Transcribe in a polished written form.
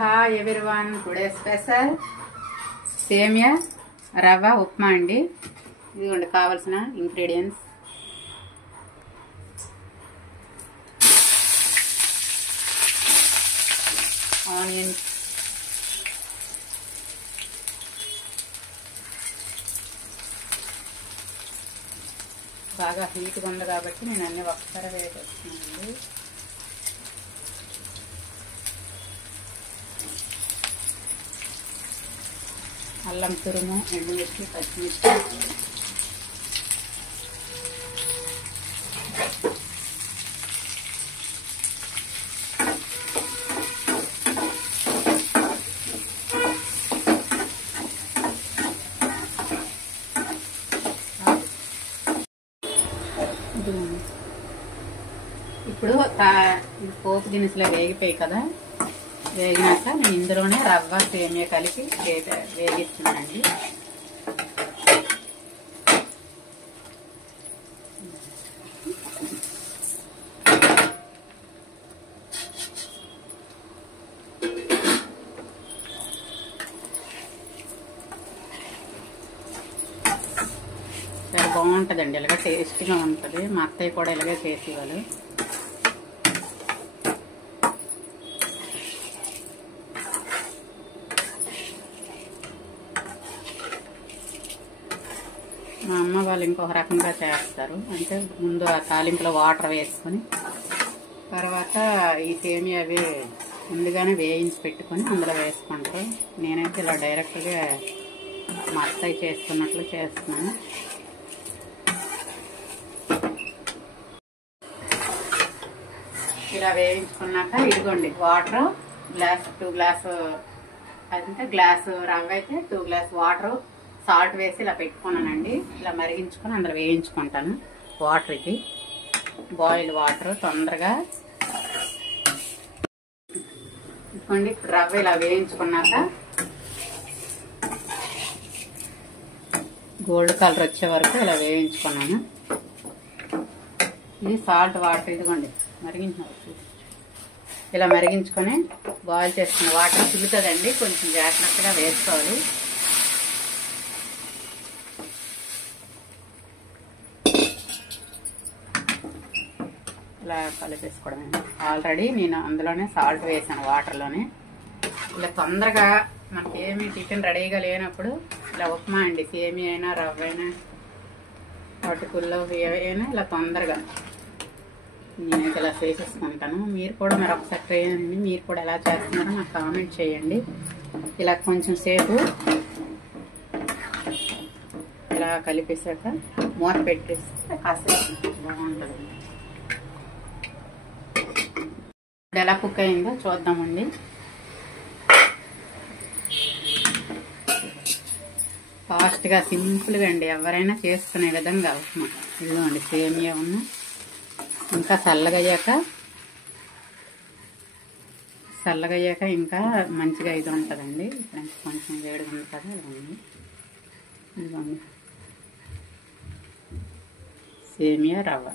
Hi everyone, today special సేమియా రవ్వ ఉప్మా అండి. ఇదిగోండి కావాల్సిన ఇంగ్రీడియంట్స్. ఆనియన్స్, బాగా హీట్గా ఉంది కాబట్టి నేను అన్ని ఒక్కసారి వేసేస్తున్నానండి. అల్లం తురుము, ఎండుమిర్చి, పచ్చిమిర్చి, ఇప్పుడు పోపు దినుసులో వేగిపోయి కదా, వేగినాక నేను ఇందులోనే రవ్వ సేమియా కలిపి వేగిస్తున్నానండి. చాలా బాగుంటుందండి, ఇలాగ టేస్ట్గా ఉంటుంది. మా అత్తయ్య కూడా ఇలాగే చేసేవాళ్ళు. మా అమ్మ వాళ్ళు ఇంకొక రకంగా చేస్తారు. అంటే ముందు ఆ తాలింపులో వాటర్ వేసుకొని తర్వాత ఈ సేమియా అవి ముందుగానే వేయించి పెట్టుకొని అందులో వేసుకుంటారు. నేనైతే ఇలా డైరెక్ట్గా మా అత్తయ్య చేసుకున్నట్లు చేస్తున్నాను. ఇలా వేయించుకున్నాక ఇదిగోండి వాటర్ గ్లాస్ 2 గ్లాసు, అంటే గ్లాసు రవ్వ అయితే 2 గ్లాస్ వాటర్ సాల్ట్ వేసి ఇలా పెట్టుకున్నానండి. ఇలా మరిగించుకొని అందులో వేయించుకుంటాను. వాటర్ ఇది బాయిల్ వాటర్ తొందరగా. ఇదిగోండి రవ్వ ఇలా వేయించుకున్నాక గోల్డ్ కలర్ వచ్చే వరకు ఇలా వేయించుకున్నాను. ఇది సాల్ట్ వాటర్, ఇదిగోండి మరిగించిన ఇలా మరిగించుకొని బాయిల్ చేసుకున్న వాటర్ పిలుతుందండి, కొంచెం జాగ్రత్తగా వేసుకోవాలి. ఇలా కలిపేసుకోవడమే. ఆల్రెడీ నేను అందులోనే సాల్ట్ వేసాను వాటర్లోనే. ఇలా తొందరగా మనకి ఏమి టిఫిన్ రెడీగా లేనప్పుడు ఇలా ఉప్మా అండి, సేమియా అయినా రవ్వ అయినా అటుకుల్లో ఏవైనా ఇలా తొందరగా నేనైతే ఇలా చేసేసుకుంటాను. మీరు కూడా మరి ఒకసారి ట్రై చేయండి. మీరు కూడా ఎలా చేస్తున్నారో నాకు కామెంట్ చేయండి. ఇలా కొంచెం సేపు ఇలా కలిపేసాక మూత పెట్టేస్తే కాసేపు బాగుంటుంది. ఎలా కుక్ అయిందో చూద్దామండి. ఫాస్ట్గా సింపుల్గా అండి, ఎవరైనా చేసుకునే విధంగా ఉప్మా. ఇదిగోండి సేమియా ఉన్న ఇంకా చల్లగయ్యాక ఇంకా మంచిగా ఇది ఉంటుందండి. కొంచెం వేడిగా ఉంది కదా, ఇదిగోండి సేమియా రవ్వ.